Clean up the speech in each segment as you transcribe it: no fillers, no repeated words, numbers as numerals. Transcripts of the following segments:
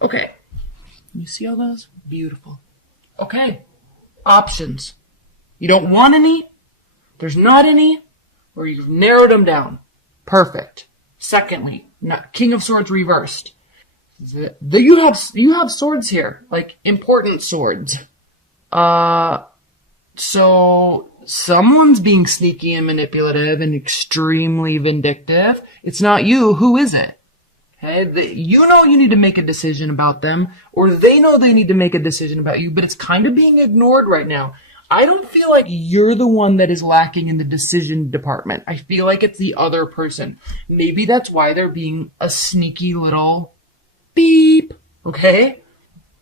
Okay. You see all those? Beautiful. Okay. Options. You don't want any, there's not any, or you've narrowed them down. Perfect. Secondly, King of Swords reversed. You have swords here, like important swords. So someone's being sneaky and manipulative and extremely vindictive. It's not you. Who is it? Okay? You know you need to make a decision about them, or they know they need to make a decision about you, but it's kind of being ignored right now. I don't feel like you're the one that is lacking in the decision department. I feel like it's the other person. Maybe that's why they're being a sneaky little beep. Okay?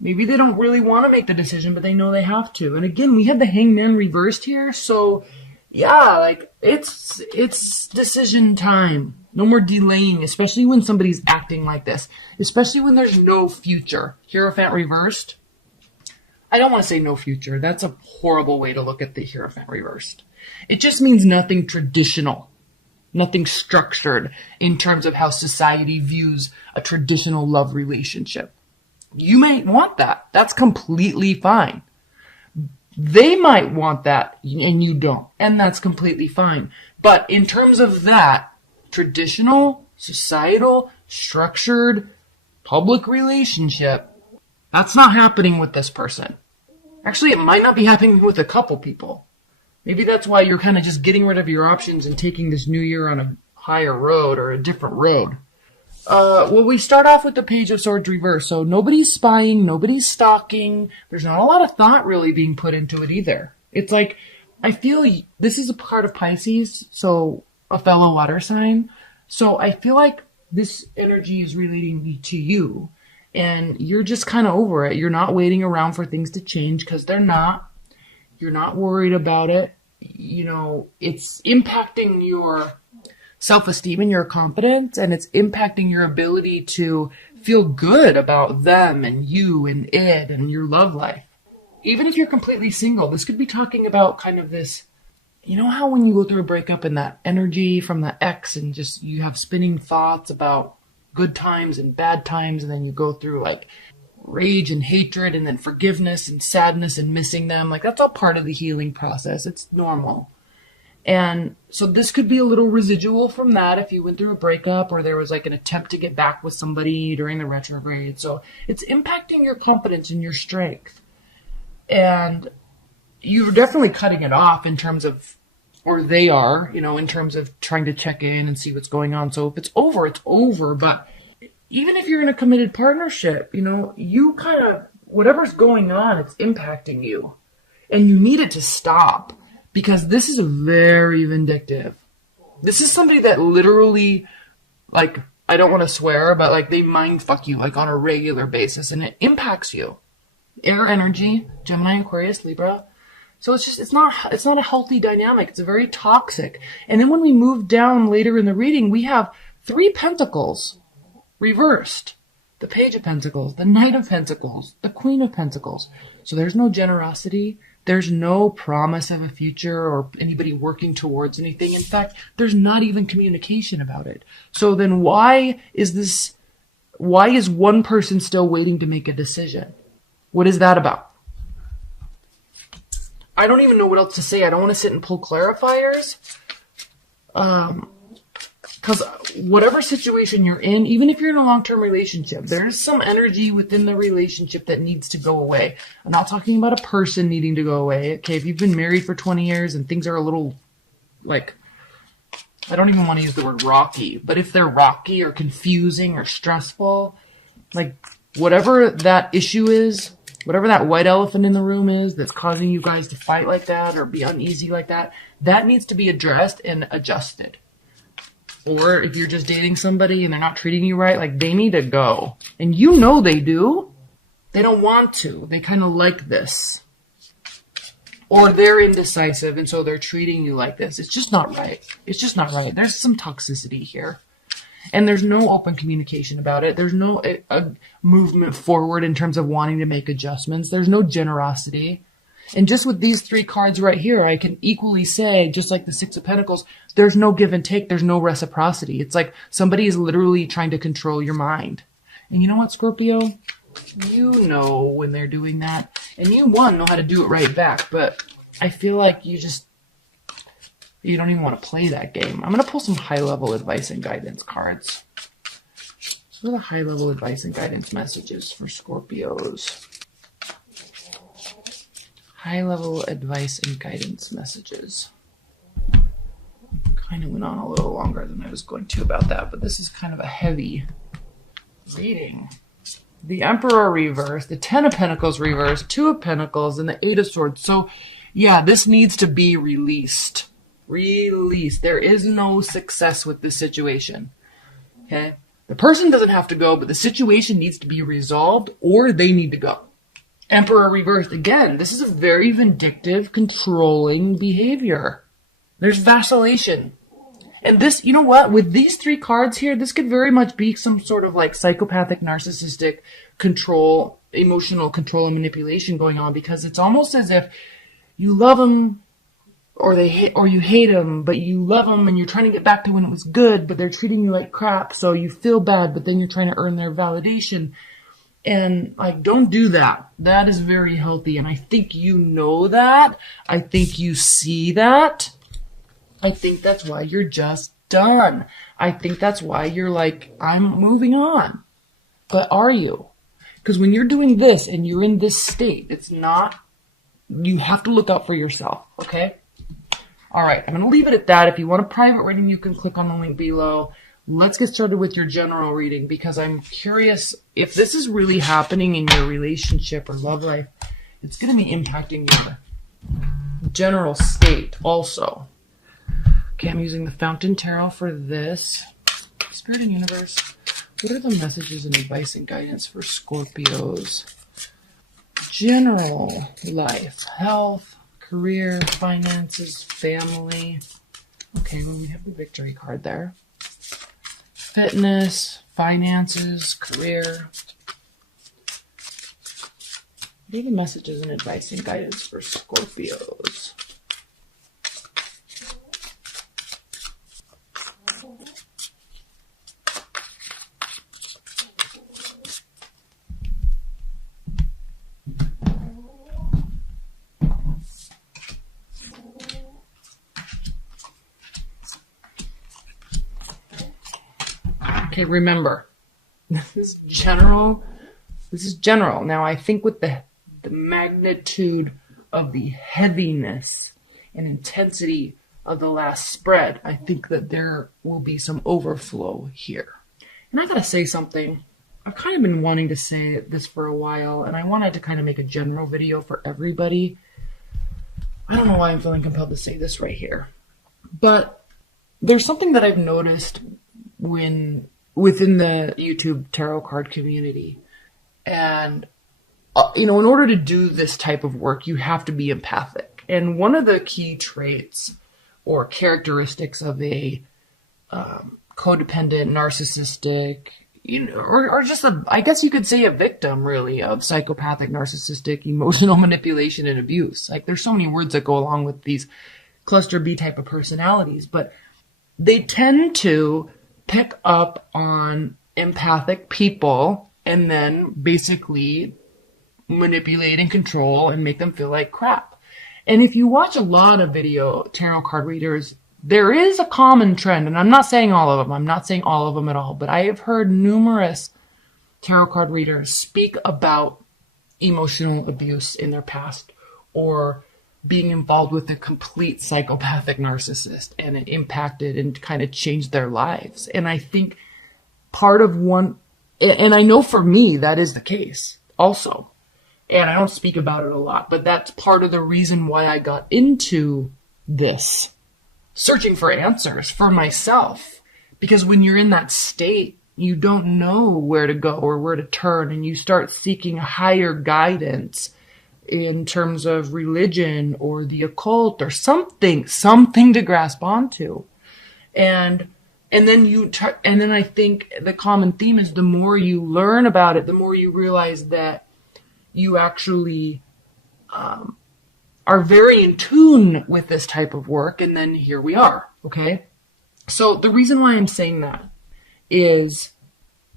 Maybe they don't really want to make the decision, but they know they have to. And again, we had the Hangman reversed here, so yeah, like it's decision time. No more delaying, especially when somebody's acting like this. Especially when there's no future. Hierophant reversed. I don't want to say no future. That's a horrible way to look at the Hierophant reversed. It just means nothing traditional. Nothing structured in terms of how society views a traditional love relationship. You might want that. That's completely fine. They might want that and you don't. And that's completely fine. But in terms of that, traditional, societal, structured, public relationship, that's not happening with this person. Actually, it might not be happening with a couple people. Maybe that's why you're kind of just getting rid of your options and taking this new year on a higher road or a different road. Well, we start off with the Page of Swords reverse. So nobody's spying, nobody's stalking. There's not a lot of thought really being put into it either. It's like, I feel this is a part of Pisces, so a fellow water sign. So I feel like this energy is relating to you. And you're just kind of over it. You're not waiting around for things to change because they're not. You're not worried about it. You know, it's impacting your self-esteem and your confidence, and it's impacting your ability to feel good about them and you and it and your love life. Even if you're completely single, this could be talking about kind of this, you know how when you go through a breakup and that energy from the ex and just you have spinning thoughts about good times and bad times, and then you go through like rage and hatred and then forgiveness and sadness and missing them. Like that's all part of the healing process. It's normal. And so this could be a little residual from that if you went through a breakup or there was like an attempt to get back with somebody during the retrograde. So it's impacting your confidence and your strength. And you're definitely cutting it off in terms of, or they are, you know, in terms of trying to check in and see what's going on. So if it's over, it's over. But even if you're in a committed partnership, you know, you kind of, whatever's going on, it's impacting you. And you need it to stop. Because this is very vindictive. This is somebody that literally, like, I don't want to swear, but like they mind fuck you like on a regular basis, and it impacts you. Air energy, Gemini, Aquarius, Libra. So it's not a healthy dynamic. It's very toxic. And then when we move down later in the reading, we have 3 Pentacles reversed. The Page of Pentacles, the Knight of Pentacles, the Queen of Pentacles. So there's no generosity. There's no promise of a future or anybody working towards anything. In fact, there's not even communication about it. So then why is one person still waiting to make a decision? What is that about? I don't even know what else to say. I don't want to sit and pull clarifiers. Because whatever situation you're in, even if you're in a long-term relationship, there's some energy within the relationship that needs to go away. I'm not talking about a person needing to go away. Okay, if you've been married for 20 years and things are a little, like, I don't even want to use the word rocky, but if they're rocky or confusing or stressful, like, whatever that issue is, whatever that white elephant in the room is that's causing you guys to fight like that or be uneasy like that, that needs to be addressed and adjusted. Or if you're just dating somebody and they're not treating you right, like they need to go. And you know they do. They don't want to. They kind of like this. Or they're indecisive and so they're treating you like this. It's just not right. It's just not right. There's some toxicity here. And there's no open communication about it. There's no a movement forward in terms of wanting to make adjustments. There's no generosity. And just with these 3 cards right here, I can equally say, just like the 6 of Pentacles, there's no give and take. There's no reciprocity. It's like somebody is literally trying to control your mind. And you know what, Scorpio? You know when they're doing that. And you, one, know how to do it right back. But I feel like you don't even want to play that game. I'm going to pull some high-level advice and guidance cards. So what are the high-level advice and guidance messages for Scorpios? High-level advice and guidance messages. Kind of went on a little longer than I was going to about that, but this is kind of a heavy reading. The Emperor reverse, the Ten of Pentacles reverse, Two of Pentacles, and the Eight of Swords. So, yeah, this needs to be released. Released. There is no success with this situation. Okay? The person doesn't have to go, but the situation needs to be resolved, or they need to go. Emperor reversed. Again, this is a very vindictive, controlling behavior. There's vacillation. And this, you know what? With these three cards here, this could very much be some sort of like psychopathic, narcissistic control, emotional control and manipulation going on, because it's almost as if you love them or you hate them, but you love them and you're trying to get back to when it was good, but they're treating you like crap. So you feel bad, but then you're trying to earn their validation. And like, don't do that. That is very healthy. And I think you know that. I think you see that. I think that's why you're just done. I think that's why you're like, I'm moving on. But are you? Because when you're doing this and you're in this state, it's not, you have to look out for yourself, okay? All right, I'm going to leave it at that. If you want a private reading, you can click on the link below. Let's get started with your general reading, because I'm curious if this is really happening in your relationship or love life. It's going to be impacting your general state also. Okay, I'm using the Fountain Tarot for this. Spirit and Universe, what are the messages and advice and guidance for Scorpios? General life, health, career, finances, family. Okay, well, we have the Victory card there. Fitness, finances, career. What are the messages and advice and guidance for Scorpios? Okay, remember, this is general. Now, I think with the magnitude of the heaviness and intensity of the last spread, I think that there will be some overflow here. And I gotta say something. I've kind of been wanting to say this for a while, and I wanted to kind of make a general video for everybody. I don't know why I'm feeling compelled to say this right here. But there's something that I've noticed within the YouTube tarot card community. And, in order to do this type of work, you have to be empathic. And one of the key traits or characteristics of a codependent, narcissistic, or just I guess you could say a victim, really, of psychopathic, narcissistic, emotional manipulation and abuse. Like, there's so many words that go along with these cluster B type of personalities, but they tend to pick up on empathic people and then basically manipulate and control and make them feel like crap. And if you watch a lot of video tarot card readers, there is a common trend, and I'm not saying all of them. I'm not saying all of them at all, but I have heard numerous tarot card readers speak about emotional abuse in their past, or being involved with a complete psychopathic narcissist, and it impacted and kind of changed their lives. And I think and I know for me that is the case also. And I don't speak about it a lot, but that's part of the reason why I got into this, searching for answers for myself. Because when you're in that state, you don't know where to go or where to turn, and you start seeking higher guidance in terms of religion or the occult or something to grasp onto. And then I think the common theme is the more you learn about it, the more you realize that you actually are very in tune with this type of work. And then here we are. Okay. So the reason why I'm saying that is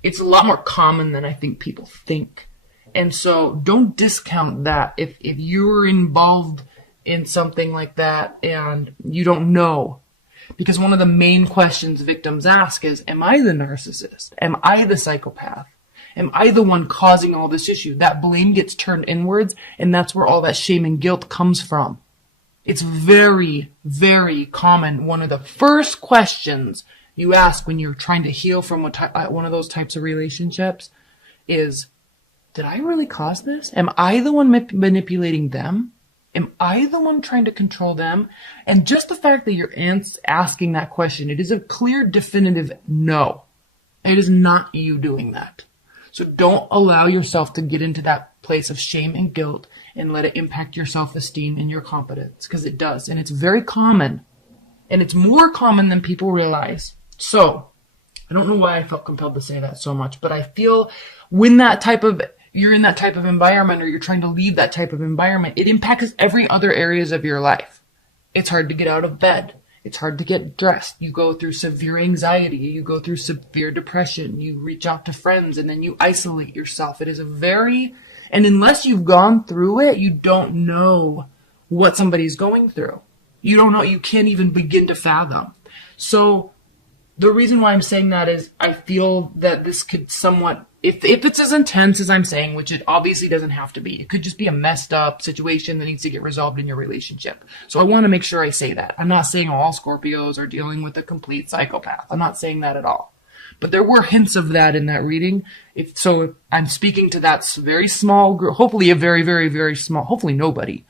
it's a lot more common than I think people think. And so don't discount that if you're involved in something like that and you don't know. Because one of the main questions victims ask is, am I the narcissist? Am I the psychopath? Am I the one causing all this issue? That blame gets turned inwards, and that's where all that shame and guilt comes from. It's very, very common. One of the first questions you ask when you're trying to heal from one of those types of relationships is, did I really cause this? Am I the one manipulating them? Am I the one trying to control them? And just the fact that you're asking that question, it is a clear, definitive no. It is not you doing that. So don't allow yourself to get into that place of shame and guilt and let it impact your self-esteem and your confidence, because it does. And it's very common. And it's more common than people realize. So I don't know why I felt compelled to say that so much, but I feel when you're in that type of environment, or you're trying to leave that type of environment, it impacts every other areas of your life. It's hard to get out of bed. It's hard to get dressed. You go through severe anxiety. You go through severe depression. You reach out to friends and then you isolate yourself. It is and unless you've gone through it, you don't know what somebody's going through. You don't know. You can't even begin to fathom. So the reason why I'm saying that is I feel that this could somewhat, if it's as intense as I'm saying, which it obviously doesn't have to be, it could just be a messed up situation that needs to get resolved in your relationship. So I want to make sure I say that. I'm not saying all Scorpios are dealing with a complete psychopath. I'm not saying that at all. But there were hints of that in that reading. If I'm speaking to that very small group, hopefully a very, very, very small, hopefully nobody.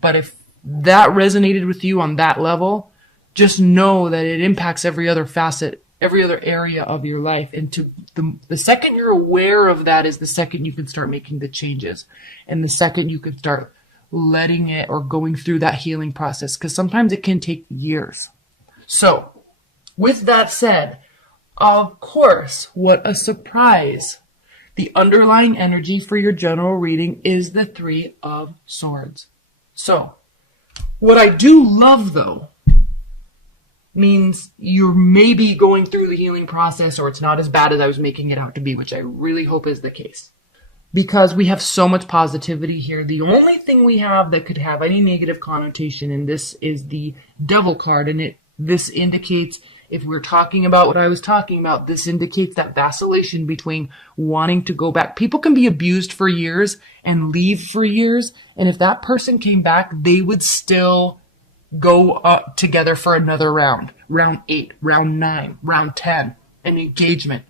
But if that resonated with you on that level, just know that it impacts every other facet, every other area of your life. And the second you're aware of that is the second you can start making the changes. And the second you can start letting it or going through that healing process. Because sometimes it can take years. So with that said, of course, what a surprise. The underlying energy for your general reading is the Three of Swords. So what I do love, though, means you're maybe going through the healing process, or it's not as bad as I was making it out to be, which I really hope is the case. Because we have so much positivity here. The only thing we have that could have any negative connotation in this is the Devil card. And this indicates, if we're talking about what I was talking about, this indicates that vacillation between wanting to go back. People can be abused for years and leave for years. And if that person came back, they would still go up together for another round 8, round 9, round 10, an engagement.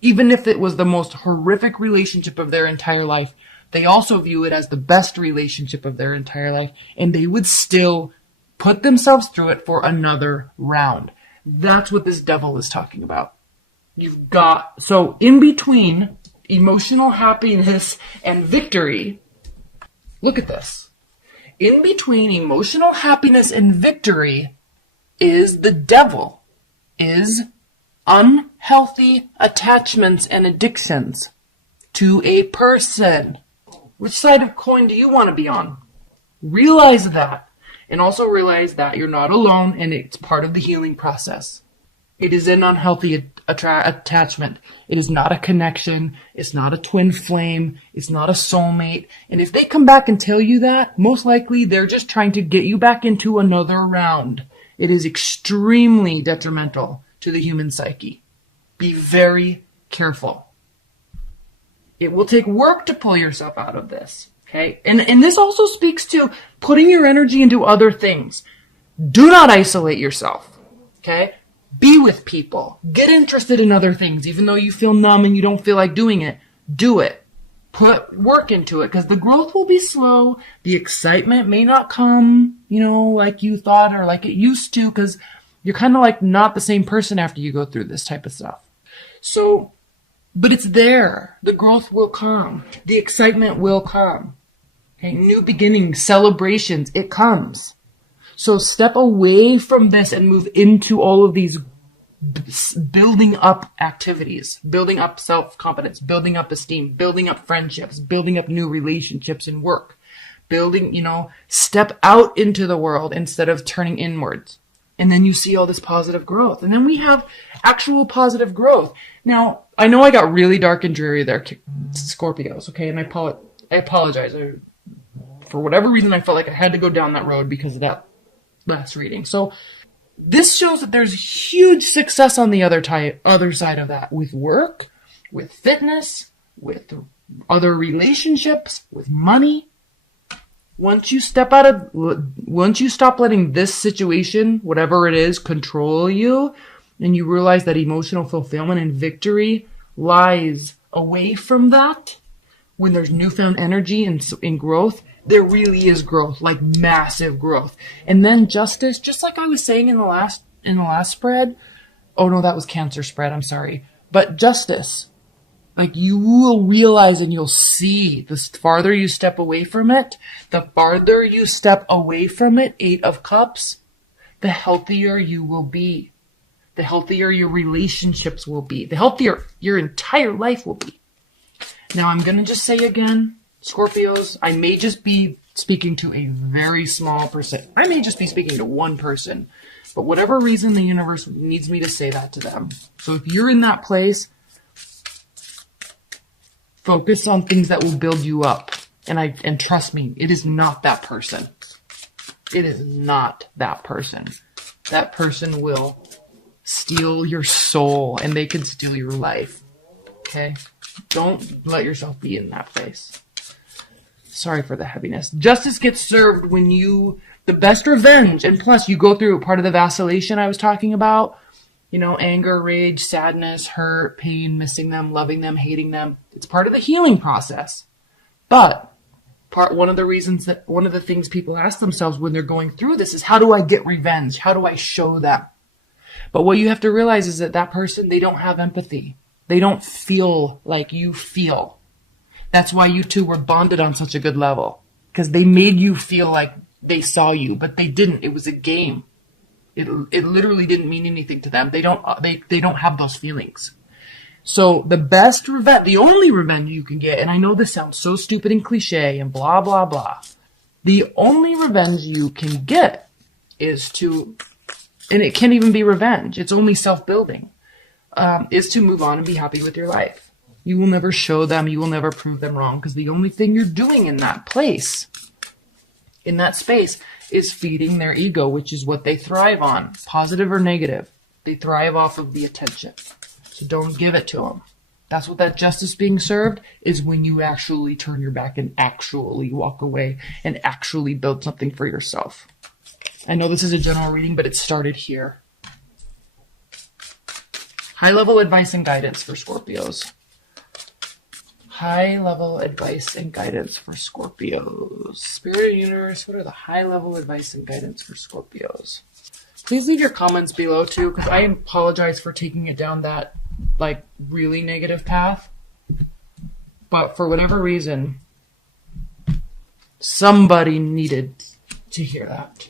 Even if it was the most horrific relationship of their entire life, they also view it as the best relationship of their entire life, and they would still put themselves through it for another round. That's what this Devil is talking about. So in between emotional happiness and victory, look at this. In between emotional happiness and victory is the Devil, is unhealthy attachments and addictions to a person. Which side of coin do you want to be on? Realize that. And also realize that you're not alone and it's part of the healing process. It is an unhealthy attachment. It is not a connection. It's not a twin flame. It's not a soulmate. And if they come back and tell you that, most likely they're just trying to get you back into another round. It is extremely detrimental to the human psyche. Be very careful. It will take work to pull yourself out of this. Okay? And this also speaks to putting your energy into other things. Do not isolate yourself. Okay? Be with people. Get interested in other things. Even though you feel numb and you don't feel like doing it, do it. Put work into it, because the growth will be slow. The excitement may not come, like you thought or like it used to, because you're kind of like not the same person after you go through this type of stuff. So, but it's there. The growth will come. The excitement will come. Okay? New beginnings, celebrations, it comes. So step away from this and move into all of these building up activities, building up self-confidence, building up esteem, building up friendships, building up new relationships and work, step out into the world instead of turning inwards. And then you see all this positive growth. And then we have actual positive growth. Now, I know I got really dark and dreary there, Scorpios, okay? And I apologize. For whatever reason, I felt like I had to go down that road because of that last reading. So this shows that there's huge success on the other side of that, with work, with fitness, with other relationships, with money. Once you stop letting this situation, whatever it is, control you, and you realize that emotional fulfillment and victory lies away from that, when there's newfound energy and growth, there really is growth, like massive growth. And then justice, just like I was saying in the last spread. Oh no, that was Cancer spread. I'm sorry. But justice, like you will realize and you'll see the farther you step away from it, 8 of Cups, the healthier you will be. The healthier your relationships will be. The healthier your entire life will be. Now I'm going to just say again, Scorpios, I may just be speaking to a very small percent. I may just be speaking to one person. But whatever reason, the universe needs me to say that to them. So if you're in that place, focus on things that will build you up. And trust me, it is not that person. It is not that person. That person will steal your soul and they can steal your life. Okay? Don't let yourself be in that place. Sorry for the heaviness. Justice gets served when the best revenge, and plus you go through part of the vacillation I was talking about, anger, rage, sadness, hurt, pain, missing them, loving them, hating them. It's part of the healing process. But one of the things people ask themselves when they're going through this is, how do I get revenge? How do I show them? But what you have to realize is that person, they don't have empathy. They don't feel like you feel. That's why you two were bonded on such a good level. Because they made you feel like they saw you, but they didn't. It was a game. It literally didn't mean anything to them. They don't have those feelings. So the only revenge you can get, and I know this sounds so stupid and cliche and blah, blah, blah. The only revenge you can get is and it can't even be revenge. It's only self-building, is to move on and be happy with your life. You will never show them, you will never prove them wrong, because the only thing you're doing in that place, in that space, is feeding their ego, which is what they thrive on, positive or negative. They thrive off of the attention. So don't give it to them. That's what that justice being served is, when you actually turn your back and actually walk away and actually build something for yourself. I know this is a general reading, but it started here. High-level advice and guidance for Scorpios. High-level advice and guidance for Scorpios. Spirit and universe, what are the high-level advice and guidance for Scorpios? Please leave your comments below too, because I apologize for taking it down that really negative path. But for whatever reason, somebody needed to hear that.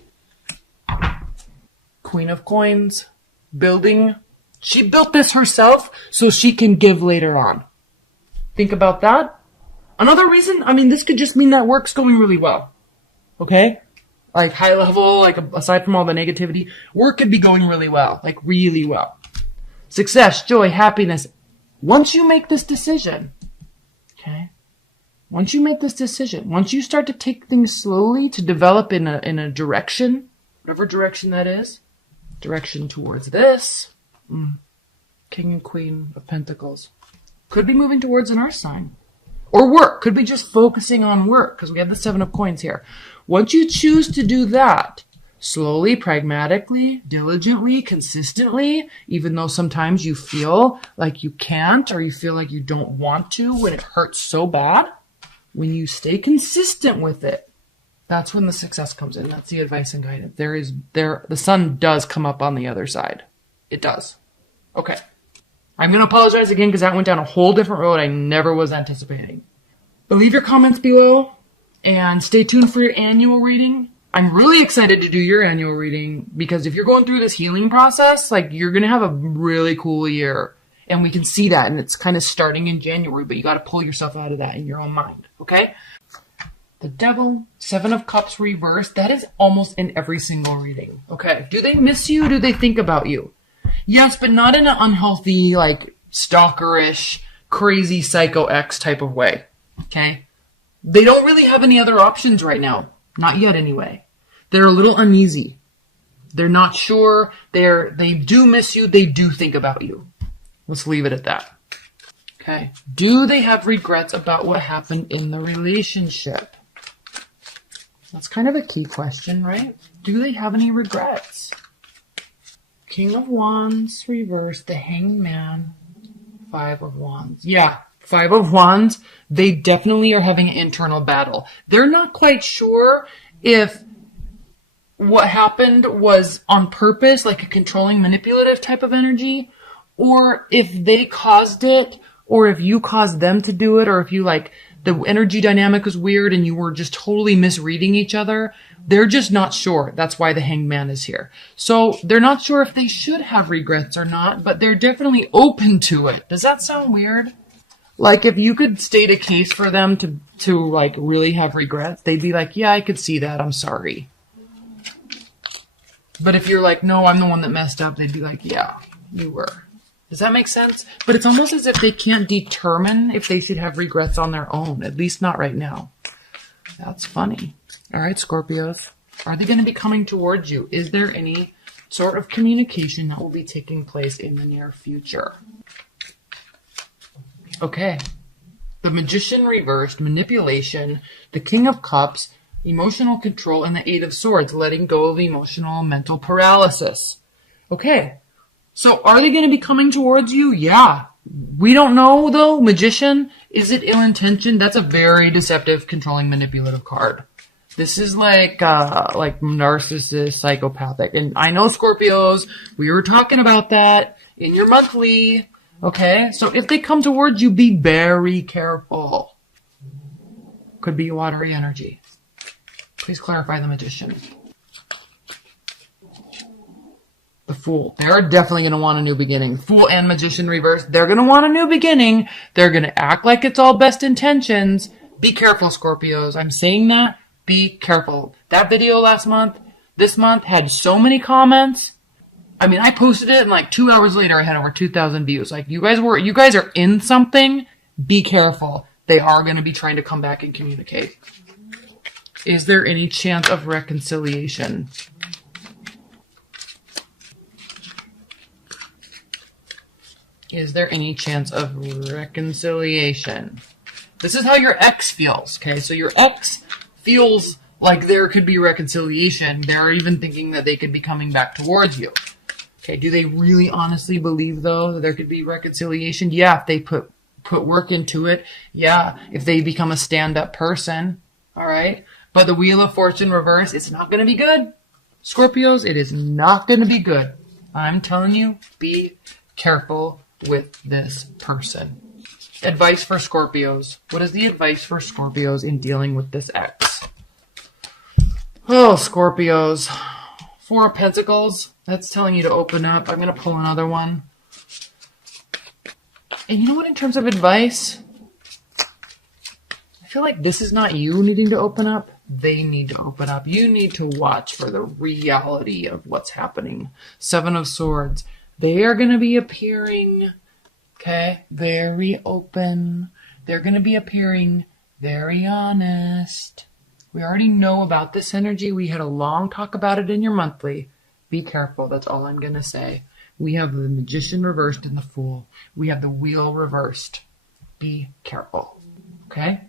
Queen of Coins, building. She built this herself so she can give later on. Think about that. Another reason, this could just mean that work's going really well. Okay? Like high level, aside from all the negativity, work could be going really well. Really well. Success, joy, happiness. Once you make this decision, okay? Once you make this decision, once you start to take things slowly to develop in a direction, whatever direction that is, direction towards this, King and Queen of Pentacles. Could be moving towards an earth sign. Or work. Could be just focusing on work, because we have the 7 of Coins here. Once you choose to do that, slowly, pragmatically, diligently, consistently, even though sometimes you feel like you can't, or you feel like you don't want to when it hurts so bad, when you stay consistent with it, that's when the success comes in. That's the advice and guidance. The sun does come up on the other side. It does. Okay. I'm going to apologize again because that went down a whole different road I never was anticipating. But leave your comments below and stay tuned for your annual reading. I'm really excited to do your annual reading because if you're going through this healing process, you're going to have a really cool year. And we can see that, and it's kind of starting in January, but you got to pull yourself out of that in your own mind, okay? The Devil, 7 of Cups reversed, that is almost in every single reading, okay? Do they miss you? Do they think about you? Yes, but not in an unhealthy, like, stalkerish, crazy psycho X type of way. Okay? They don't really have any other options right now. Not yet, anyway. They're a little uneasy. They're not sure. They do miss you. They do think about you. Let's leave it at that. Okay. Do they have regrets about what happened in the relationship? That's kind of a key question, right? Do they have any regrets? King of Wands reversed, the Hanged Man, Five of Wands. Yeah, Five of Wands. They definitely are having an internal battle. They're not quite sure if what happened was on purpose, like a controlling, manipulative type of energy, or if they caused it, or if you caused them to do it, or if you like the energy dynamic was weird and you were just totally misreading each other. They're just not sure. That's why the Hanged Man is here. So they're not sure if they should have regrets or not, but they're definitely open to it. Does that sound weird? Like if you could state a case for them to like really have regrets, they'd be like, yeah, I could see that. I'm sorry. But if you're like, no, I'm the one that messed up, they'd be like, yeah, you were. Does that make sense? But it's almost as if they can't determine if they should have regrets on their own, at least not right now. That's funny. All right, Scorpios. Are they going to be coming towards you? Is there any sort of communication that will be taking place in the near future? Okay. The Magician reversed, manipulation, the King of Cups, emotional control, and the Eight of Swords, letting go of emotional and mental paralysis. Okay. So are they going to be coming towards you? Yeah. We don't know, though. Magician, is it ill-intentioned? That's a very deceptive, controlling, manipulative card. This is like narcissist, psychopathic. And I know, Scorpios, we were talking about that in your monthly. Okay? So if they come towards you, be very careful. Could be watery energy. Please clarify the Magician. The Fool. They're definitely going to want a new beginning. Fool and Magician reverse. They're going to want a new beginning. They're going to act like it's all best intentions. Be careful, Scorpios. I'm saying that. Be careful. That video this month, had so many comments. I mean, I posted it and like 2 hours later, I had over 2,000 views. Like, you guys are in something. Be careful. They are going to be trying to come back and communicate. Is there any chance of reconciliation? Is there any chance of reconciliation? This is how your ex feels, okay? So your ex feels like there could be reconciliation. They're even thinking that they could be coming back towards you. Okay, do they really honestly believe, though, that there could be reconciliation? Yeah, if they put work into it. Yeah, if they become a stand-up person. All right? But the Wheel of Fortune reverse, it's not going to be good. Scorpios, it is not going to be good. I'm telling you, be careful with this person. Advice for Scorpios. What is the advice for Scorpios in dealing with this ex? Oh, Scorpios. Four of Pentacles. That's telling you to open up. I'm going to pull another one. And you know what, in terms of advice, I feel like this is not you needing to open up. They need to open up. You need to watch for the reality of what's happening. Seven of Swords. They are going to be appearing, okay, very open. They're going to be appearing very honest. We already know about this energy. We had a long talk about it in your monthly. Be careful. That's all I'm going to say. We have the Magician reversed and the Fool. We have the Wheel reversed. Be careful, okay?